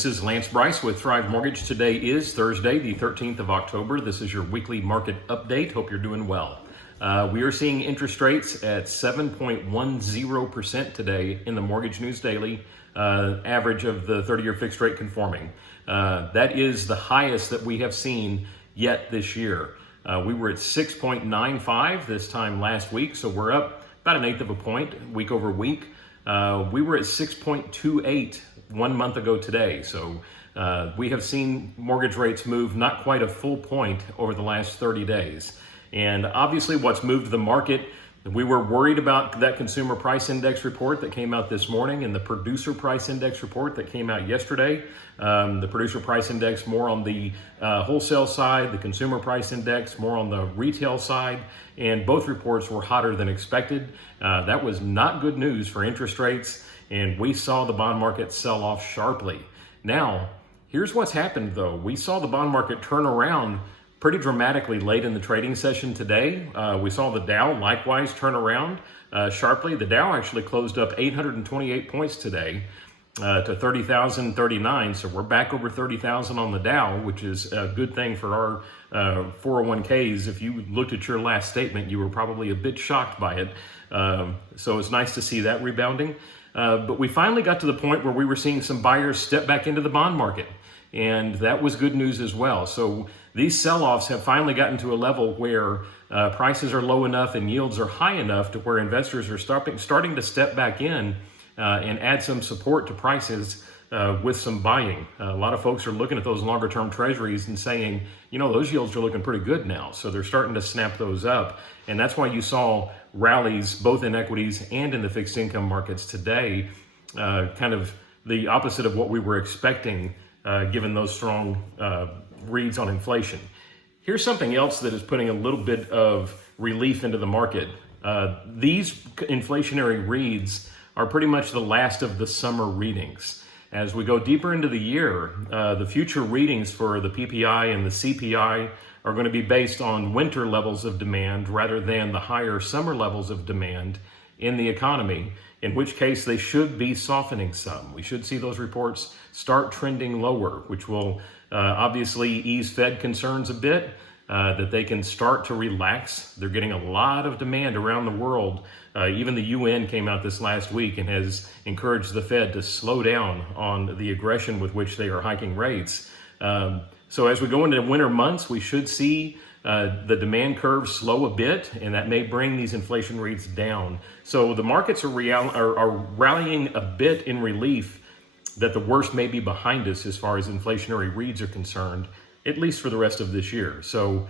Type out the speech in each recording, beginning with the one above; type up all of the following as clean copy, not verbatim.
This is Lance Bryce with Thrive Mortgage. Today is Thursday, the 13th of October. This is your weekly market update. Hope you're doing well. We are seeing interest rates at 7.10% today in the Mortgage News Daily, average of the 30-year fixed rate conforming. That is the highest that we have seen yet this year. We were at 6.95 this time last week, so we're up about an eighth of a point week over week. We were at 6.28 1 month ago today. So we have seen mortgage rates move not quite a full point over the last 30 days. And obviously what's moved the market, we were worried about that consumer price index report that came out this morning and the producer price index report that came out yesterday. The producer price index more on the wholesale side, the consumer price index more on the retail side, and both reports were hotter than expected. That was not good news for interest rates, and we saw the bond market sell off sharply. Now, here's what's happened though. We saw the bond market turn around pretty dramatically late in the trading session today. We saw the Dow likewise turn around sharply. The Dow actually closed up 828 points today to 30,039. So we're back over 30,000 on the Dow, which is a good thing for our 401ks. If you looked at your last statement, you were probably a bit shocked by it. So it's nice to see that rebounding. But we finally got to the point where we were seeing some buyers step back into the bond market. And that was good news as well. So these sell-offs have finally gotten to a level where prices are low enough and yields are high enough to where investors are starting to step back in and add some support to prices with some buying. A lot of folks are looking at those longer-term treasuries and saying, you know, those yields are looking pretty good now. So they're starting to snap those up. And that's why you saw rallies both in equities and in the fixed income markets today, kind of the opposite of what we were expecting given those strong reads on inflation. Here's something else that is putting a little bit of relief into the market. These inflationary reads are pretty much the last of the summer readings. As we go deeper into the year, the future readings for the PPI and the CPI are going to be based on winter levels of demand rather than the higher summer levels of demand in the economy, in which case they should be softening some. We should see those reports start trending lower, which will obviously ease Fed concerns a bit, that they can start to relax. They're getting a lot of demand around the world. Even the UN came out this last week and has encouraged the Fed to slow down on the aggression with which they are hiking rates. So as we go into the winter months, we should see the demand curve slow a bit, and that may bring these inflation rates down. So the markets are rallying a bit in relief that the worst may be behind us as far as inflationary reads are concerned, at least for the rest of this year. So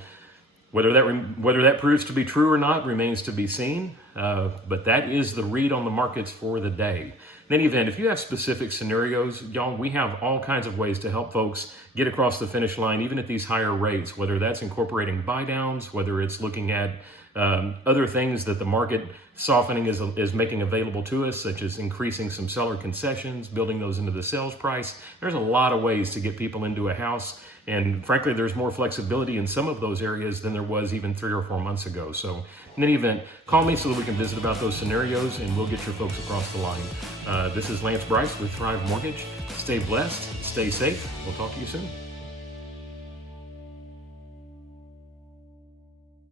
whether that proves to be true or not remains to be seen, but that is the read on the markets for the day. In any event, if you have specific scenarios, y'all, we have all kinds of ways to help folks get across the finish line, even at these higher rates, whether that's incorporating buy downs, whether it's looking at other things that the market softening is making available to us, such as increasing some seller concessions, building those into the sales price. There's a lot of ways to get people into a house. And frankly, there's more flexibility in some of those areas than there was even 3 or 4 months ago. So in any event, call me so that we can visit about those scenarios and we'll get your folks across the line. This is Lance Bryce with Thrive Mortgage. Stay blessed, stay safe. We'll talk to you soon.